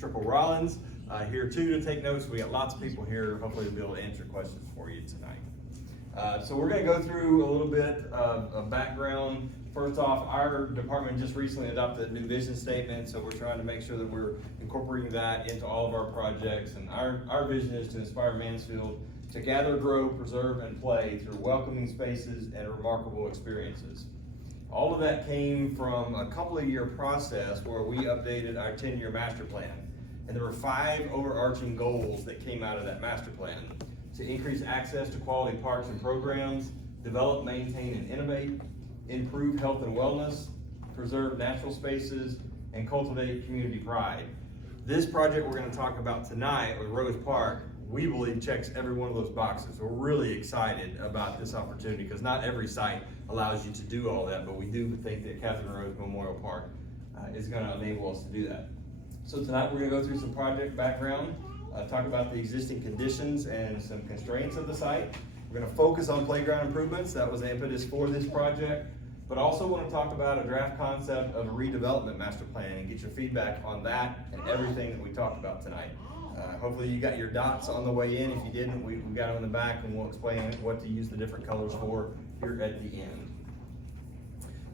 Triple Rollins here too to take notes. We got lots of people here. Hopefully we'll be able to answer questions for you tonight. So we're going to go through a little bit of background. First off, our department just recently adopted a new vision statement, so we're trying to make sure that we're incorporating that into all of our projects. And our vision is to inspire Mansfield to gather, grow, preserve, and play through welcoming spaces and remarkable experiences. All of that came from a couple of year process where we updated our 10-year master plan. And there were 5 overarching goals that came out of that master plan: to increase access to quality parks and programs, develop, maintain, and innovate, improve health and wellness, preserve natural spaces, and cultivate community pride. This project we're going to talk about tonight with Rose Park, we believe checks every one of those boxes. We're really excited about this opportunity because not every site allows you to do all that, but we do think that Catherine Rose Memorial Park is going to enable us to do that. So tonight we're going to go through some project background, talk about the existing conditions and some constraints of the site. We're going to focus on playground improvements. That was the impetus for this project, but also want to talk about a draft concept of a redevelopment master plan and get your feedback on that and everything that we talked about tonight. Hopefully you got your dots on the way in. If you didn't, we got them on the back, and we'll explain what to use the different colors for here at the end.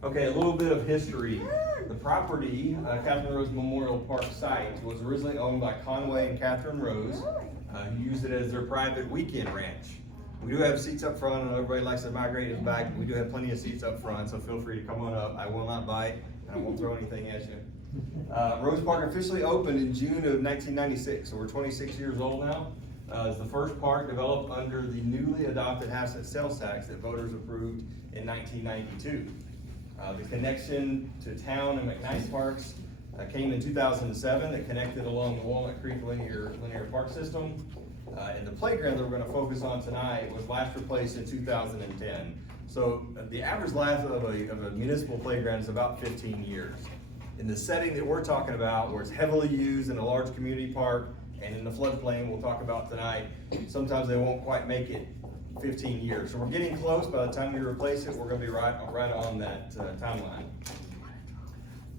Okay, a little bit of history. The property, Catherine Rose Memorial Park site, was originally owned by Conway and Catherine Rose, who used it as their private weekend ranch. We do have seats up front, and everybody likes to migrate in the back, but we do have plenty of seats up front, so feel free to come on up. I will not bite, and I won't throw anything at you. Rose Park officially opened in June of 1996, so we're 26 years old now. It's the first park developed under the newly adopted half-cent sales tax that voters approved in 1992. The connection to town and McKnight Parks came in 2007. That connected along the Walnut Creek linear park system. And the playground that we're going to focus on tonight was last replaced in 2010. So the average life of a municipal playground is about 15 years. In the setting that we're talking about, where it's heavily used in a large community park and in the floodplain we'll talk about tonight, sometimes they won't quite make it 15 years. So we're getting close. By the time we replace it, we're going to be right on that timeline.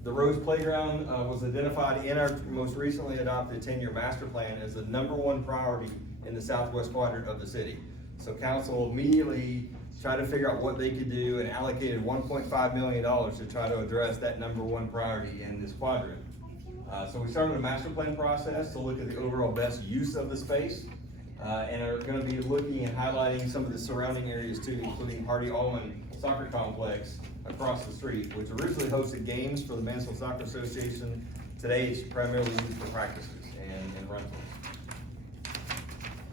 The Rose Playground was identified in our most recently adopted 10-year master plan as the #1 priority in the southwest quadrant of the city. So council immediately tried to figure out what they could do and allocated $1.5 million to try to address that #1 priority in this quadrant. So we started a master plan process to look at the overall best use of the space, and are going to be looking and highlighting some of the surrounding areas too, including Hardy Allman Soccer Complex across the street, which originally hosted games for the Mansfield Soccer Association. Today it's primarily used for practices and rentals.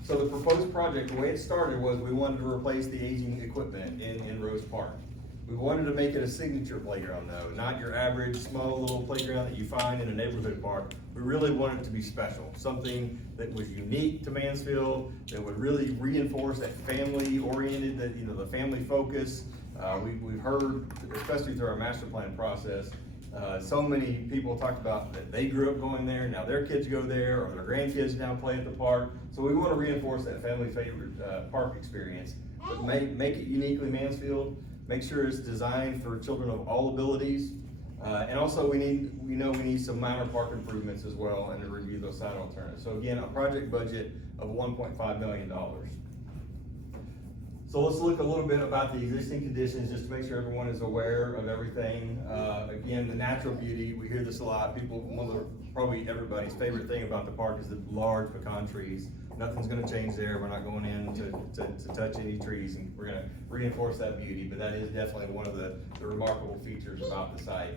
So the proposed project, the way it started was we wanted to replace the aging equipment in Rose Park. We wanted to make it a signature playground though, not your average small little playground that you find in a neighborhood park. We really wanted it to be special, something that was unique to Mansfield, that would really reinforce that family-oriented, the family focus. We've heard, especially through our master plan process, so many people talked about that they grew up going there, now their kids go there, or their grandkids now play at the park. So we want to reinforce that family favorite park experience, but make it uniquely Mansfield. Make sure it's designed for children of all abilities, and also we need some minor park improvements as well, and to review those site alternatives. So again, a project budget of $1.5 million. So let's look a little bit about the existing conditions just to make sure everyone is aware of everything. Again, the natural beauty, we hear this a lot. Probably everybody's favorite thing about the park is the large pecan trees. Nothing's going to change there. We're not going in to touch any trees, and we're going to reinforce that beauty, but that is definitely one of the remarkable features about the site.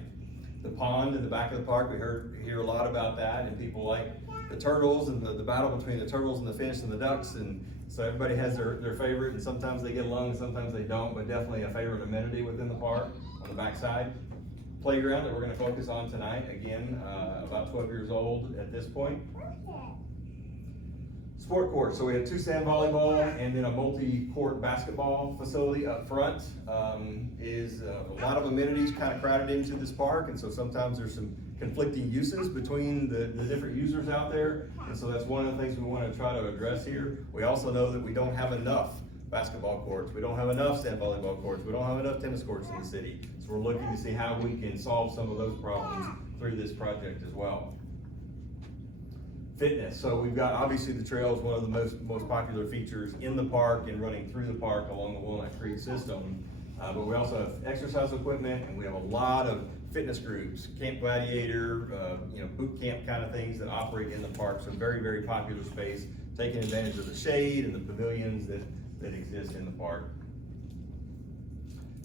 The pond in the back of the park, we hear a lot about that, and people like the turtles and the battle between the turtles and the fish and the ducks, and so everybody has their favorite, and sometimes they get along and sometimes they don't, but definitely a favorite amenity within the park on the backside. Playground that we're going to focus on tonight, again, about 12 years old at this point. Sport court, so we have 2 sand volleyball and then a multi-court basketball facility up front. Is a lot of amenities kind of crowded into this park, and so sometimes there's some conflicting uses between the different users out there, and so that's one of the things we want to try to address here. We also know that we don't have enough basketball courts, we don't have enough sand volleyball courts, we don't have enough tennis courts in the city, so we're looking to see how we can solve some of those problems through this project as well. Fitness. So we've got, obviously the trail is one of the most popular features in the park and running through the park along the Walnut Creek system. But we also have exercise equipment, and we have a lot of fitness groups, Camp Gladiator, boot camp kind of things that operate in the park. So very, very popular space, taking advantage of the shade and the pavilions that exist in the park.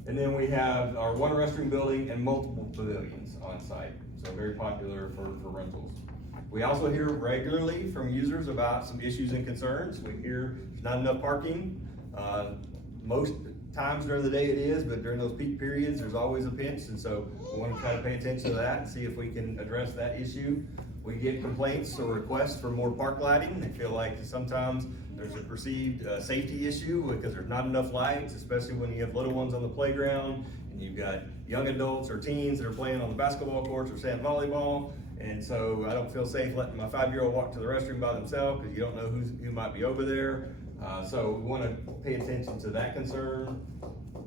And then we have our one restroom building and multiple pavilions on site. So very popular for rentals. We also hear regularly from users about some issues and concerns. We hear there's not enough parking. Most times during the day it is, but during those peak periods, there's always a pinch. And so we want to try to pay attention to that and see if we can address that issue. We get complaints or requests for more park lighting. They feel like sometimes there's a perceived safety issue because there's not enough lights, especially when you have little ones on the playground and you've got young adults or teens that are playing on the basketball courts or sand volleyball. And so I don't feel safe letting my 5-year-old walk to the restroom by themselves because you don't know who might be over there. So we want to pay attention to that concern.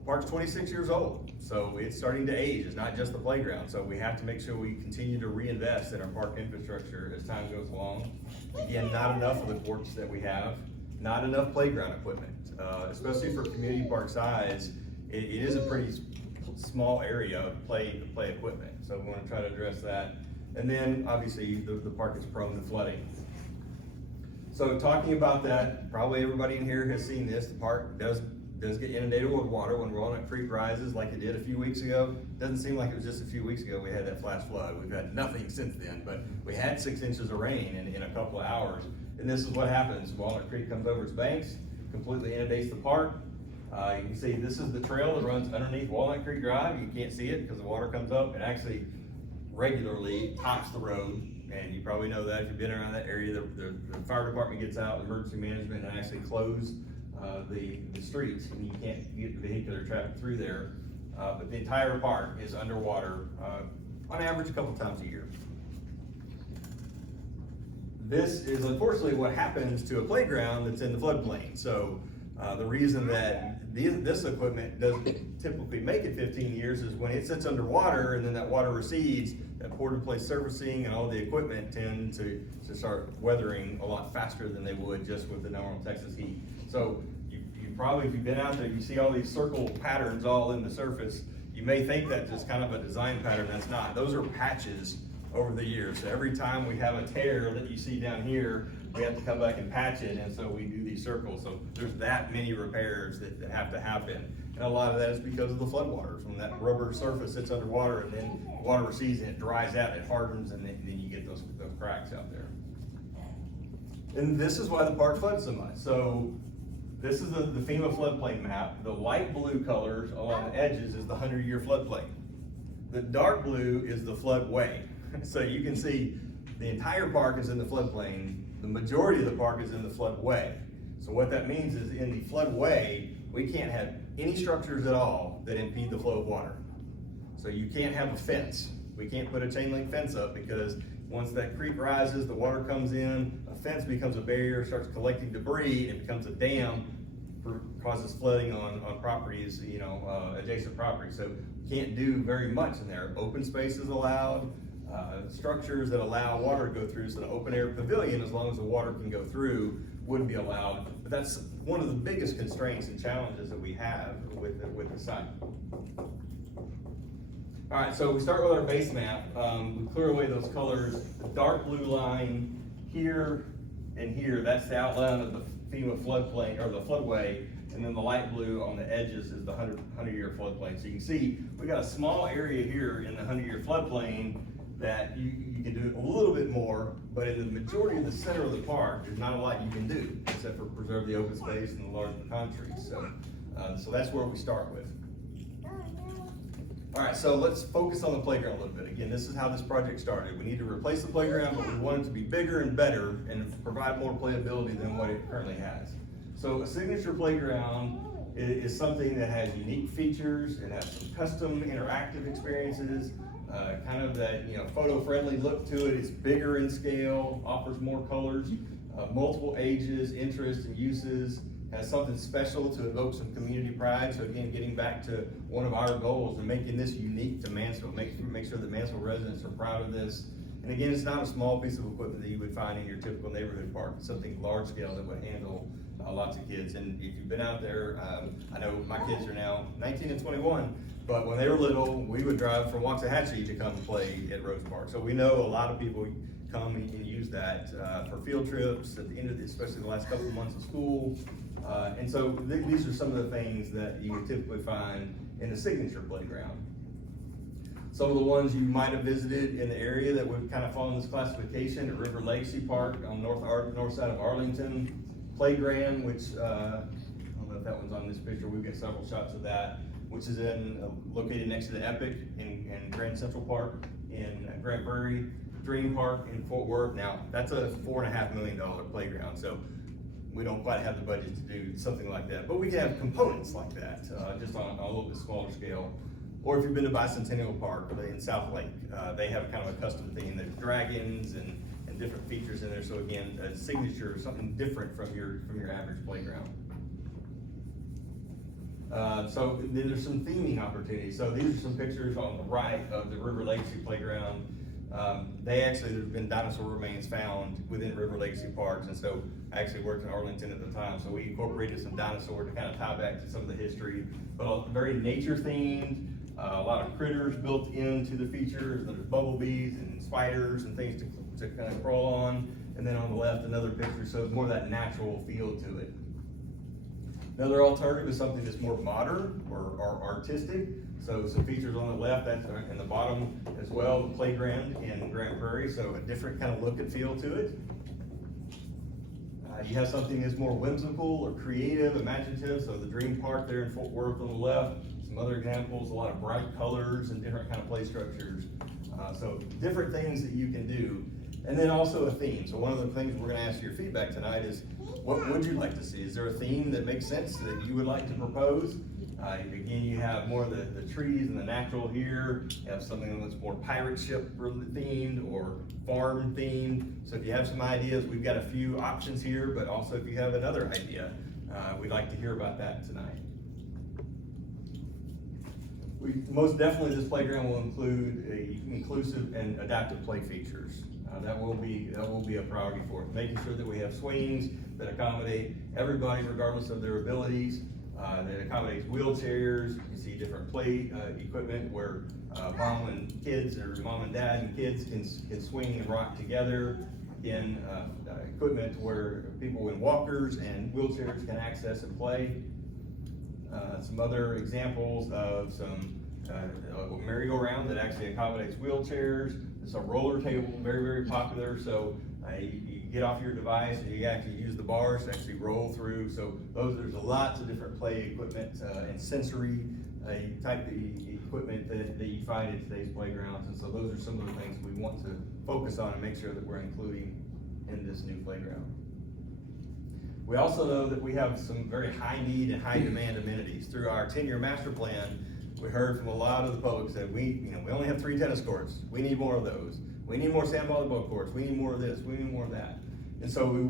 Park's 26 years old, so it's starting to age. It's not just the playground. So we have to make sure we continue to reinvest in our park infrastructure as time goes along. Again, not enough of the courts that we have, not enough playground equipment, especially for community park size. It is a pretty small area of play equipment. So we want to try to address that. And then obviously the park is prone to flooding. So talking about that, probably everybody in here has seen this. The park does get inundated with water when Walnut Creek rises like it did a few weeks ago. Doesn't seem like it was just a few weeks ago we had that flash flood. We've had nothing since then, but we had 6 inches of rain in a couple of hours. And this is what happens. Walnut Creek comes over its banks, completely inundates the park. You can see this is the trail that runs underneath Walnut Creek Drive. You can't see it because the water comes up. It actually regularly tops the road, and you probably know that if you've been around that area. The fire department gets out, emergency management, and actually close the streets, and you can't get vehicular traffic through there. But the entire park is underwater on average a couple times a year. This is unfortunately what happens to a playground that's in the floodplain. So the reason that this equipment doesn't typically make it 15 years is when it sits underwater and then that water recedes, that port-in-place surfacing and all the equipment tend to start weathering a lot faster than they would just with the normal Texas heat. So you probably, if you've been out there, you see all these circle patterns all in the surface. You may think that's just kind of a design pattern. That's not. Those are patches over the years. So every time we have a tear that you see down here, we have to come back and patch it, and so we do these circles. So there's that many repairs that have to happen. And a lot of that is because of the floodwaters. When that rubber surface sits underwater and then water recedes and it dries out, it hardens, and then you get those cracks out there. And this is why the park floods so much. So this is the FEMA floodplain map. The light blue colors along the edges is the 100-year floodplain. The dark blue is the floodway. So you can see the entire park is in the floodplain. The majority of the park is in the floodway. So what that means is in the floodway, we can't have any structures at all that impede the flow of water. So you can't have a fence. We can't put a chain link fence up because once that creek rises, the water comes in, a fence becomes a barrier, starts collecting debris, and it becomes a dam, causes flooding on properties, adjacent properties. So you can't do very much in there. Open space is allowed. Structures that allow water to go through, so the open air pavilion, as long as the water can go through, wouldn't be allowed. But that's one of the biggest constraints and challenges that we have with the site. All right, so we start with our base map. We clear away those colors. The dark blue line here and here, that's the outline of the FEMA floodplain, or the floodway, and then the light blue on the edges is the 100-year floodplain. So you can see we got a small area here in the 100-year floodplain that you can do a little bit more, but in the majority of the center of the park, there's not a lot you can do except for preserve the open space and the large pecan trees. So that's where we start with. All right, so let's focus on the playground a little bit. Again, this is how this project started. We need to replace the playground, but we want it to be bigger and better and provide more playability than what it currently has. So a signature playground is something that has unique features, it has some custom interactive experiences, kind of that photo-friendly look to it. It's bigger in scale, offers more colors, multiple ages, interests, and uses. Has something special to evoke some community pride. So again, getting back to one of our goals and making this unique to Mansfield, make sure that Mansfield residents are proud of this. And again, it's not a small piece of equipment that you would find in your typical neighborhood park. It's something large scale that would handle lots of kids. And if you've been out there, I know my kids are now 19 and 21, but when they were little, we would drive from Waxahachie to come play at Rose Park. So we know a lot of people come and use that for field trips at the end of especially the last couple of months of school. And so these are some of the things that you would typically find in the signature playground. Some of the ones you might have visited in the area that would kind of fall in this classification at River Legacy Park on north side of Arlington. Playground, which I don't know if that one's on this picture. We've got several shots of that, which is located next to the Epic in Grand Central Park in Grand Prairie. Dream Park in Fort Worth. Now that's a $4.5 million playground, so we don't quite have the budget to do something like that. But we can have components like that, just on a little bit smaller scale. Or if you've been to Bicentennial Park in South Lake, they have kind of a custom theme. There's dragons and different features in there. So again, a signature, something different from your average playground. So then there's some theming opportunities. So these are some pictures on the right of the River Legacy Playground. There's been dinosaur remains found within River Legacy Parks, and so I actually worked in Arlington at the time, so we incorporated some dinosaur to kind of tie back to some of the history, but very nature themed. A lot of critters built into the features. There's bumblebees and spiders and things to kind of crawl on. And then on the left, another picture, so it's more of that natural feel to it. Another alternative is something that's more modern or artistic. So some features on the left, that's in the bottom as well, the playground in Grand Prairie, so a different kind of look and feel to it. You have something that's more whimsical or creative, imaginative, so the Dream Park there in Fort Worth on the left. Some other examples, a lot of bright colors and different kind of play structures. So different things that you can do. And then also a theme. So one of the things we're gonna ask your feedback tonight is, what would you like to see? Is there a theme that makes sense that you would like to propose? Again, you have more of the trees and the natural here. You have something that's more pirate ship themed or farm themed. So if you have some ideas, we've got a few options here, but also if you have another idea, we'd like to hear about that tonight. Most definitely this playground will include inclusive and adaptive play features. That will be a priority for us. Making sure that we have swings that accommodate everybody regardless of their abilities, that accommodates wheelchairs. You see different play equipment where mom and kids or mom and dad and kids can swing and rock together. Again, equipment where people in walkers and wheelchairs can access and play. Some other examples of some merry-go-round that actually accommodates wheelchairs. It's a roller table, very, very popular. So you get off your device and you actually use the bars to actually roll through. So there's lots of different play equipment and sensory type of equipment that you find in today's playgrounds. And so those are some of the things we want to focus on and make sure that we're including in this new playground. We also know that we have some very high need and high demand amenities. Through our 10-year master plan, we heard from a lot of the public that we only have 3 tennis courts. We need more of those. We need more sand volleyball courts. We need more of this. We need more of that. And so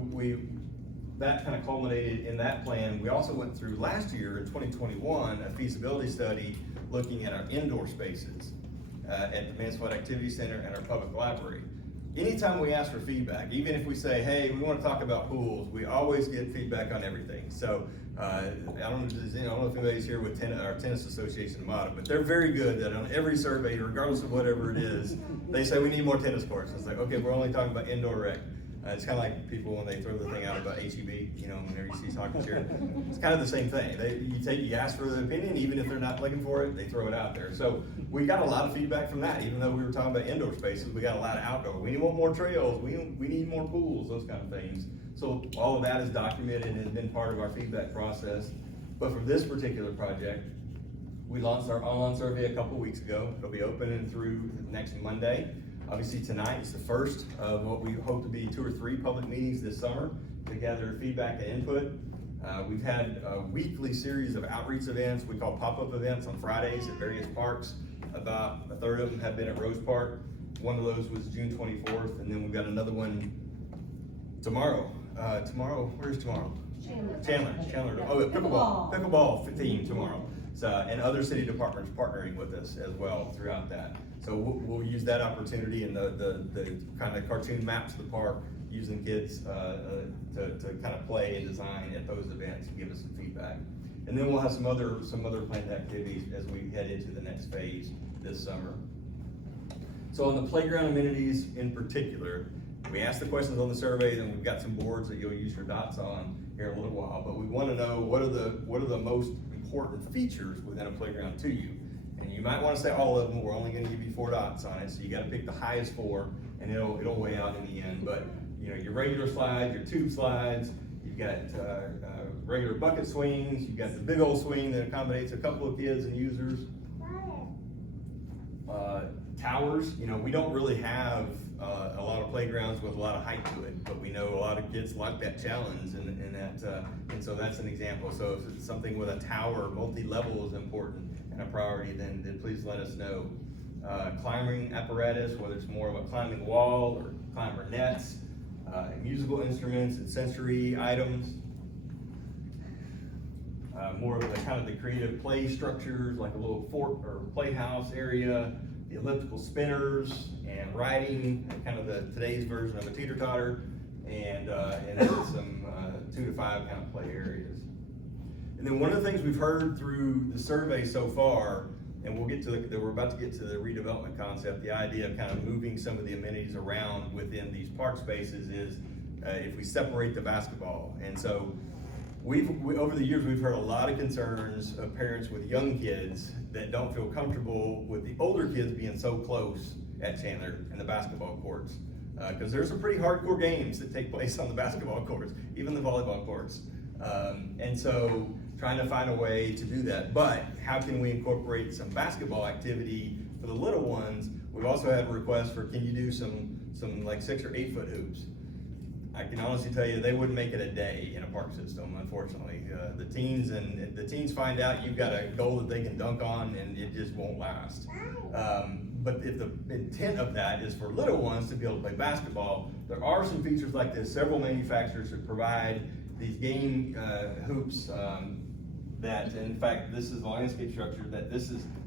that kind of culminated in that plan. We also went through last year in 2021 a feasibility study looking at our indoor spaces at the Mansfield Activity Center and our public library. Anytime we ask for feedback, even if we say, hey, we want to talk about pools, we always get feedback on everything. So I don't know if anybody's here with our tennis association motto, but they're very good that on every survey, regardless of whatever it is, they say we need more tennis courts. It's like, okay, we're only talking about indoor rec. It's kind of like people when they throw the thing out about HEB, whenever you see soccer chair. It's kind of the same thing. You ask for the opinion, even if they're not looking for it, they throw it out there. So we got a lot of feedback from that. Even though we were talking about indoor spaces, we got a lot of outdoor. We want more trails. We need more pools, those kind of things. So all of that is documented and has been part of our feedback process. But for this particular project, we launched our online survey a couple weeks ago. It'll be open and through next Monday. Obviously tonight is the first of what we hope to be 2 or 3 public meetings this summer to gather feedback and input. We've had a weekly series of outreach events we call pop-up events on Fridays at various parks. About a third of them have been at Rose Park. One of those was June 24th, and then we've got another one tomorrow. Where's tomorrow? Chandler. Oh, pickleball team tomorrow. So, and other city departments partnering with us as well throughout that. So we'll use that opportunity and the kind of cartoon maps of the park, using kids to kind of play and design at those events and give us some feedback. And then we'll have some other planned activities as we head into the next phase this summer. So on the playground amenities in particular, we asked the questions on the survey, and we've got some boards that you'll use your dots on here in a little while, but we want to know what are the most important features within a playground to you. And you might want to say all of them. We're only going to give you 4 dots on it, so you got to pick the highest 4, and it'll weigh out in the end. But you know, your regular slides, your tube slides, you've got regular bucket swings, you've got the big old swing that accommodates a couple of kids and users. Towers, you know, we don't really have a lot of playgrounds with a lot of height to it, but we know a lot of kids like that challenge, and so that's an example. So if it's something with a tower, multi-level is important and a priority, then please let us know. Climbing apparatus, whether it's more of a climbing wall or climber nets, musical instruments and sensory items. More of the kind of the creative play structures, like a little fort or playhouse area, the elliptical spinners, and riding, and kind of today's version of a teeter-totter, and then some 2 to 5 kind of play areas. And then one of the things we've heard through the survey so far, and we're about to get to the redevelopment concept, the idea of kind of moving some of the amenities around within these park spaces is if we separate the basketball. And so over the years, we've heard a lot of concerns of parents with young kids that don't feel comfortable with the older kids being so close at Chandler and the basketball courts. Because there's some pretty hardcore games that take place on the basketball courts, even the volleyball courts. And so trying to find a way to do that. But how can we incorporate some basketball activity for the little ones? We've also had requests for, can you do some like 6 or 8 foot hoops? I can honestly tell you they wouldn't make it a day in a park system, unfortunately. The teens find out you've got a goal that they can dunk on, and it just won't last. But if the intent of that is for little ones to be able to play basketball, there are some features like this. Several manufacturers that provide these game hoops that, in fact, this is the landscape structure,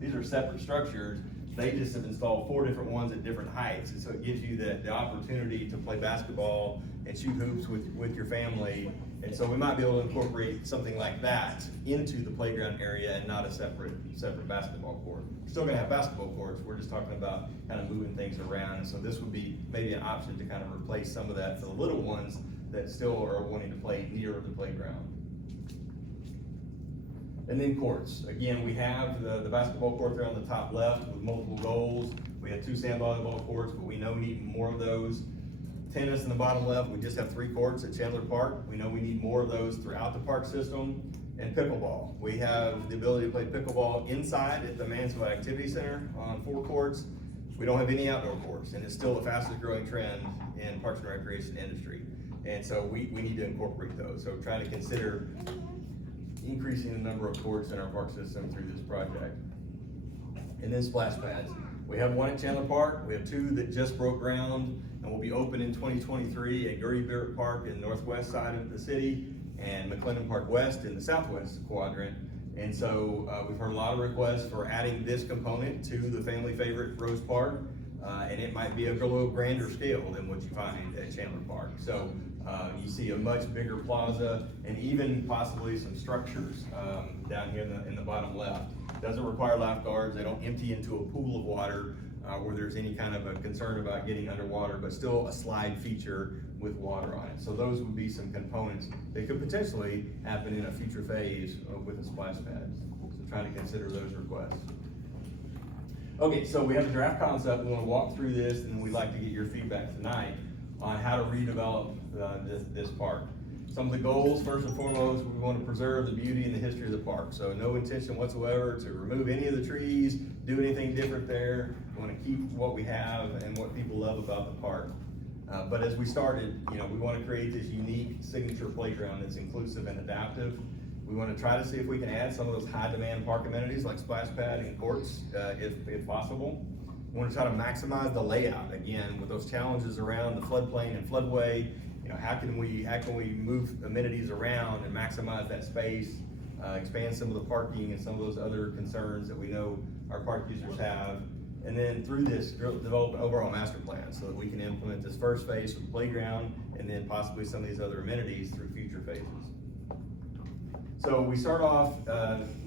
these are separate structures. They just have installed 4 different ones at different heights, and so it gives you the opportunity to play basketball and shoot hoops with your family. And so we might be able to incorporate something like that into the playground area and not a separate basketball court. We're still gonna have basketball courts, we're just talking about kind of moving things around. And so this would be maybe an option to kind of replace some of that for the little ones that still are wanting to play near the playground. And then courts. Again, we have the basketball court there on the top left with multiple goals. We have 2 sand volleyball courts, but we know we need more of those. Tennis in the bottom left, we just have 3 courts at Chandler Park. We know we need more of those throughout the park system. And pickleball. We have the ability to play pickleball inside at the Mansfield Activity Center on 4 courts. We don't have any outdoor courts, and it's still the fastest growing trend in parks and recreation industry. And so we need to incorporate those. So trying to consider increasing the number of courts in our park system through this project. And then splash pads. We have 1 at Chandler Park, we have 2 that just broke ground and will be open in 2023 at Gertie Barrett Park in the northwest side of the city and McLennan Park West in the southwest quadrant. And so we've heard a lot of requests for adding this component to the family favorite Rose Park, and it might be a little grander scale than what you find at Chandler Park. So you see a much bigger plaza and even possibly some structures down here in the bottom left. Doesn't require lifeguards. They don't empty into a pool of water where there's any kind of a concern about getting underwater, but still a slide feature with water on it. So those would be some components that could potentially happen in a future phase with the splash pads. So trying to consider those requests. Okay, so we have a draft concept. We want to walk through this, and we'd like to get your feedback tonight on how to redevelop this park. Some of the goals, first and foremost, we want to preserve the beauty and the history of the park. So no intention whatsoever to remove any of the trees, do anything different there. We want to keep what we have and what people love about the park. But as we started, we want to create this unique signature playground that's inclusive and adaptive. We want to try to see if we can add some of those high demand park amenities like splash pad and courts if possible. We want to try to maximize the layout again with those challenges around the floodplain and floodway. How can we move amenities around and maximize that space, expand some of the parking and some of those other concerns that we know our park users have. and then through this, develop an overall master plan so that we can implement this first phase for the playground, and then possibly some of these other amenities through future phases. So we start off,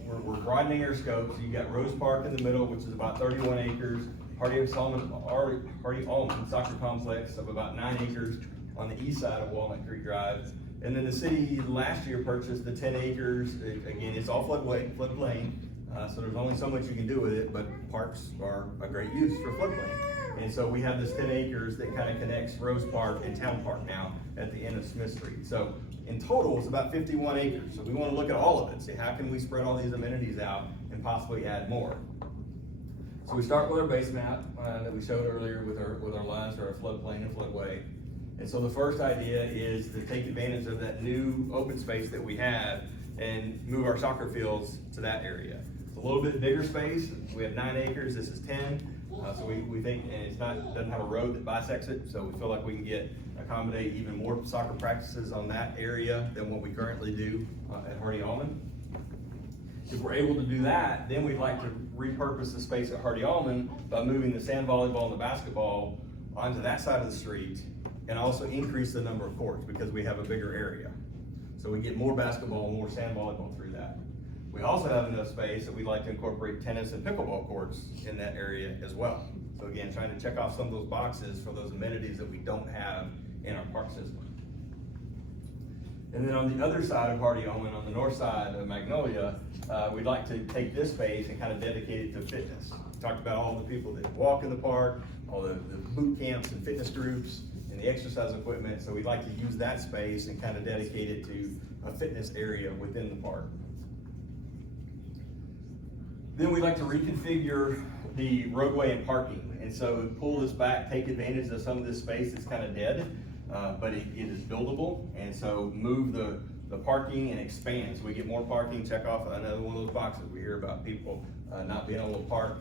we're broadening our scope. So you got Rose Park in the middle, which is about 31 acres. Hardy Almond Soccer Complex of about 9 acres on the east side of Walnut Creek Drive. And then the city last year purchased the 10 acres. Again, it's all floodplain. So there's only so much you can do with it, but parks are a great use for floodplain. And so we have this 10 acres that kind of connects Rose Park and Town Park now at the end of Smith Street. So in total, it's about 51 acres. So we want to look at all of it, see how can we spread all these amenities out and possibly add more. So we start with our base map that we showed earlier with our lines for our floodplain and floodway. And so the first idea is to take advantage of that new open space that we have and move our soccer fields to that area. It's a little bit bigger space. We have 9 acres, this is 10. So we think, and doesn't have a road that bisects it, so we feel like we can accommodate even more soccer practices on that area than what we currently do at Hardy Almond. If we're able to do that, then we'd like to repurpose the space at Hardy Almond by moving the sand volleyball and the basketball onto that side of the street, and also increase the number of courts because we have a bigger area. So we get more basketball and more sand volleyball through that. We also have enough space that we'd like to incorporate tennis and pickleball courts in that area as well. So again, trying to check off some of those boxes for those amenities that we don't have in our park system. And then on the other side of Hardy Almond, on the north side of Magnolia, we'd like to take this space and kind of dedicate it to fitness. We talked about all the people that walk in the park, all the boot camps and fitness groups, and the exercise equipment. So we'd like to use that space and kind of dedicate it to a fitness area within the park. Then we'd like to reconfigure the roadway and parking. And so pull this back, take advantage of some of this space that's kind of dead, but it is buildable. And so move the parking and expand. So we get more parking, check off another one of those boxes. We hear about people not being able to park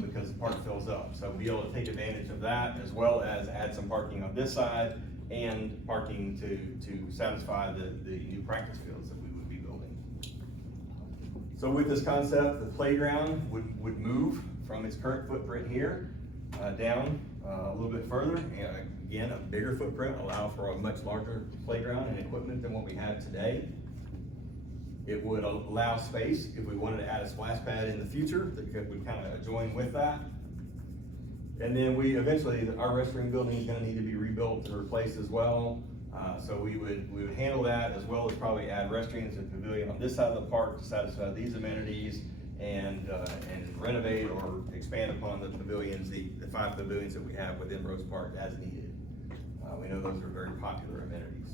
because the park fills up. So be able to take advantage of that, as well as add some parking on this side and parking to satisfy the new practice fields that we would be building. So with this concept, the playground would move from its current footprint here down a little bit further. Again, a bigger footprint, allow for a much larger playground and equipment than what we have today. It would allow space if we wanted to add a splash pad in the future that would kind of join with that. And then eventually, our restroom building is going to need to be rebuilt and replaced as well. So we would handle that, as well as probably add restrooms and pavilion on this side of the park to satisfy these amenities, and renovate or expand upon the pavilions, the 5 pavilions that we have within Rose Park as needed. We know those are very popular amenities.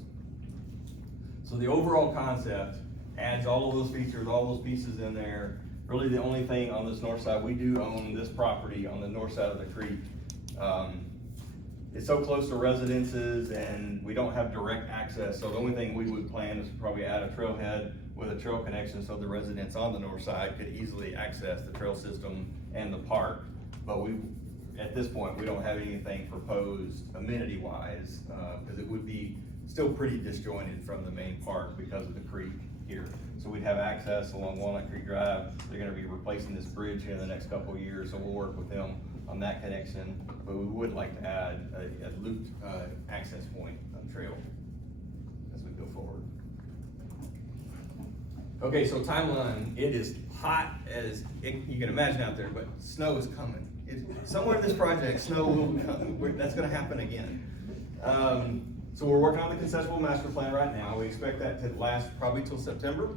So the overall concept adds all of those features, all those pieces in there. Really the only thing on this north side, we do own this property on the north side of the creek. It's so close to residences and we don't have direct access. So the only thing we would plan is to probably add a trailhead with a trail connection so the residents on the north side could easily access the trail system and the park. But at this point, we don't have anything proposed amenity-wise, because it would be still pretty disjointed from the main park because of the creek here. So we'd have access along Walnut Creek Drive. They're gonna be replacing this bridge here in the next couple of years, so we'll work with them on that connection. But we would like to add a looped access point on trail as we go forward. Okay, so timeline, it is hot as you can imagine out there, but snow is coming. Somewhere in this project, snow will come. That's gonna happen again. So we're working on the conceptual master plan right now. We expect that to last probably till September.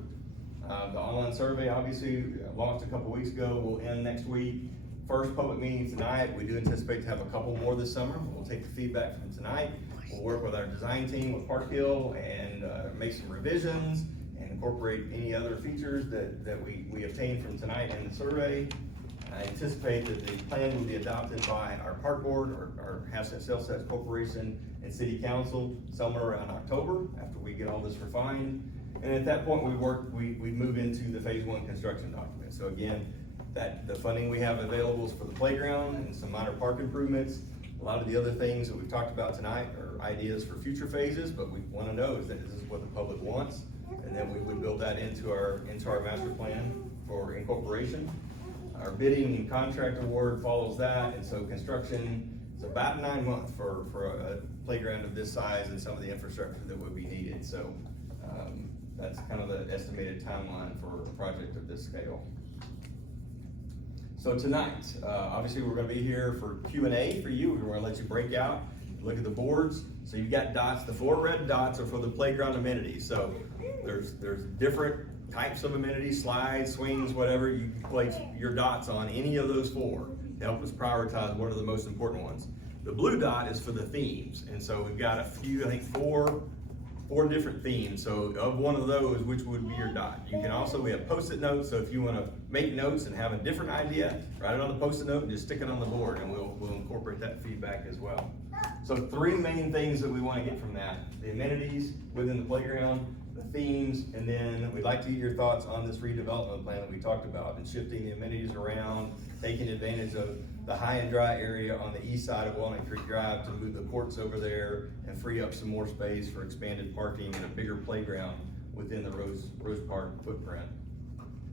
The online survey, obviously, launched a couple weeks ago, will end next week. First public meeting tonight. We do anticipate to have a couple more this summer. We'll take the feedback from tonight. We'll work with our design team with Park Hill and make some revisions and incorporate any other features that we obtained from tonight in the survey. I anticipate that the plan will be adopted by our park board, our Half-Cent Sales Tax Corporation, and City Council somewhere around October after we get all this refined. And at that point, we move into the phase 1 construction document. So again, the funding we have available is for the playground and some minor park improvements. A lot of the other things that we've talked about tonight are ideas for future phases, but we want to know is this is what the public wants, and then we would build that into our master plan for incorporation. Our bidding and contract award follows that, and so construction is about 9 months for a playground of this size and some of the infrastructure that would be needed. So that's kind of the estimated timeline for a project of this scale. So tonight, obviously we're gonna be here for Q&A for you. We're gonna let you break out, look at the boards. So you've got dots, the 4 red dots are for the playground amenities. So there's different types of amenities, slides, swings, whatever. You can place your dots on any of those 4 to help us prioritize what are the most important ones. The blue dot is for the themes. And so we've got a few, I think 4 different themes. So of one of those, which would be your dot? You can also, we have post-it notes. So if you want to make notes and have a different idea, write it on the post-it note and just stick it on the board, and we'll incorporate that feedback as well. So 3 main things that we want to get from that: the amenities within the playground, the themes, and then we'd like to get your thoughts on this redevelopment plan that we talked about and shifting the amenities around, taking advantage of the high and dry area on the east side of Walnut Creek Drive to move the courts over there and free up some more space for expanded parking and a bigger playground within the Rose Park footprint.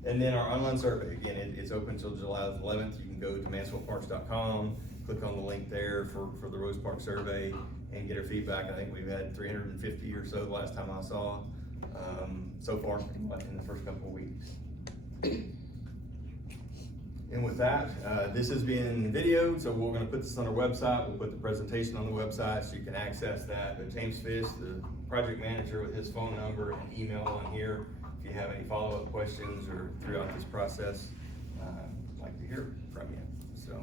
And then our online survey, again, it's open until July 11th. You can go to mansfieldparks.com, click on the link there for the Rose Park survey and get our feedback. I think we've had 350 or so the last time I saw, so far in the first couple of weeks. And with that, this has been videoed, so we're gonna put this on our website. We'll put the presentation on the website so you can access that. But James Fish, the project manager, with his phone number and email on here, if you have any follow-up questions or throughout this process, I'd like to hear from you, so.